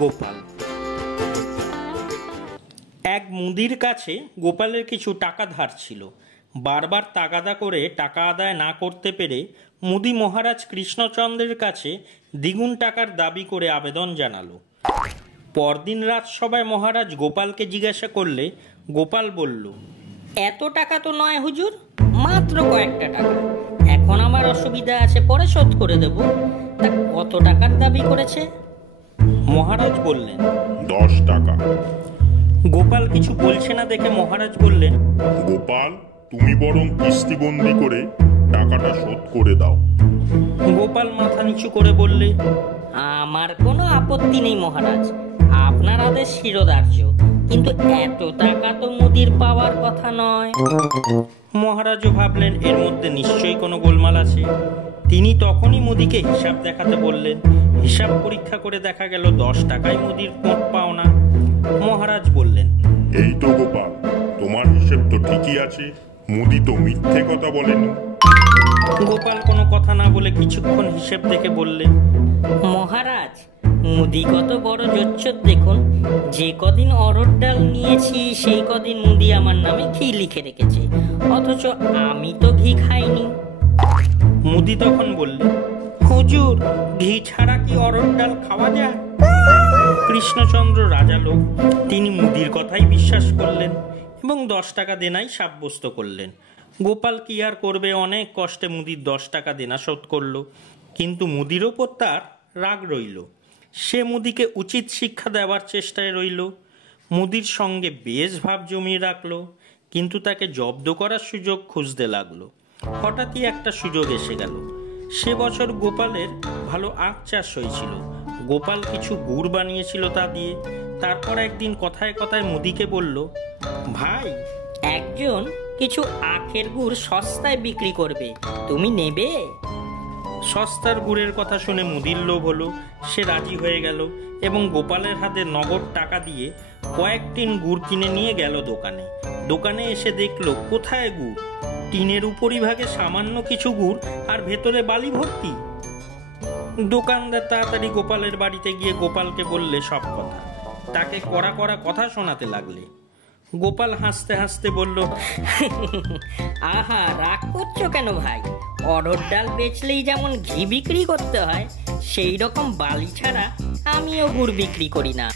গোপাল। এক মুদির কাছে গোপালের কিছু টাকা ধার ছিল। বারবার তাগাদা করে টাকা আদায় না করতে পেরে মুদি মহারাজ কৃষ্ণচন্দ্রের কাছে দ্বিগুণ টাকার দাবি করে আবেদন জানালো। পরদিন রাজসভায় মহারাজ গোপালকে জিজ্ঞাসা করলে গোপাল বলল, এত টাকা তো নয় হুজুর, মাত্র কয়েকটা টাকা। এখন আমার অসুবিধা আছে, পরে শোধ করে দেব। তা কত টাকার দাবি করেছে? মহারাজ বললেন, 10 টাকা। গোপাল কিছু বলছে না দেখে মহারাজ বললেন, গোপাল, তুমি বরং কিস্তিবন্দি করে টাকাটা শোধ করে দাও। গোপাল মাথা নিচু করে বললে, আমার কোনো আপত্তি নেই মহারাজ, আপনার আদেশ শিরোধার্য, কিন্তু এত টাকা তো মুদির পাওয়ার কথা নয়। মহারাজও ভাবলেন এর মধ্যে নিশ্চয়ই কোনো গোলমাল আছে। তিনি তখনই মুদিকে হিসাব দেখাতে বললেন। হিসাব পরীক্ষা করে দেখা গেল 10 টাকায় মুদির মোট পাওনা। মহারাজ বললেন, এই তো গোপাল, তোমার হিসেব তো ঠিকই আছে, মুদি তো মিথ্যে কথা বলেনি। গোপাল কোনো কথা না বলে কিছুক্ষণ হিসেব দেখে বললে, মহারাজ, মুদি কত বড় জোচ্চর দেখুন। যে কদিন অরহর ডাল নিয়েছি সেই কদিন মুদি আমার নামে ঘি লিখে রেখেছে, অথচ আমি তো ঘি খাইনি। মুদি তখন বললে, হুজুর, ঘি ছাড়া কি অরহর ডাল খাওয়া যায়? কৃষ্ণচন্দ্র রাজা লোক, তিনি মুদির কথাই বিশ্বাস করলেন এবং 10 টাকা দেনাই সাব্যস্ত করলেন। গোপাল কি আর করবে, অনেক কষ্টে মুদির 10 টাকা দেনা শোধ করল। কিন্তু মুদির ওপর তার রাগ রইল। সে মুদিকে উচিত শিক্ষা দেওয়ার চেষ্টায় রইল। মুদির সঙ্গে বেশ ভাব জমিয়ে রাখলো, কিন্তু তাকে জব্দ করার সুযোগ খুঁজতে লাগলো। হঠাৎই একটা সুযোগ এসে গেল। সে বছর গোপালের ভালো আখ চাষ হয়েছিল। গোপাল কিছু গুড় বানিয়েছিল তা দিয়ে। তারপর একদিন কথায় কথায় মুদিকে বলল, ভাই, একজন কিছু আখের গুড় সস্তায় বিক্রি করবে, তুমি নেবে? সস্তার গুড়ের কথা শুনে মুদির লোভ হলো। সে রাজি হয়ে গেল এবং গোপালের হাতে নগদ টাকা দিয়ে কয়েক টিন গুড় কিনে নিয়ে গেল দোকানে। দোকানে এসে দেখলো কোথায় গুড়, টিনের উপরিভাগে সামান্য কিছু গুড় আর ভেতরে বালি ভর্তি। দোকানদার তাড়াতাড়ি গোপালের বাড়িতে গিয়ে গোপালকে বললে সব কথা। তাকে কড়া কড়া কথা শোনাতে লাগলে। গোপাল হাসতে হাসতে বলল, আহা, রাগ করছো কেন ভাই? অরহর ডাল বেচলেই যেমন ঘি বিক্রি করতে হয়, সেই রকম বালি ছাড়া আমিও গুড় বিক্রি করি না।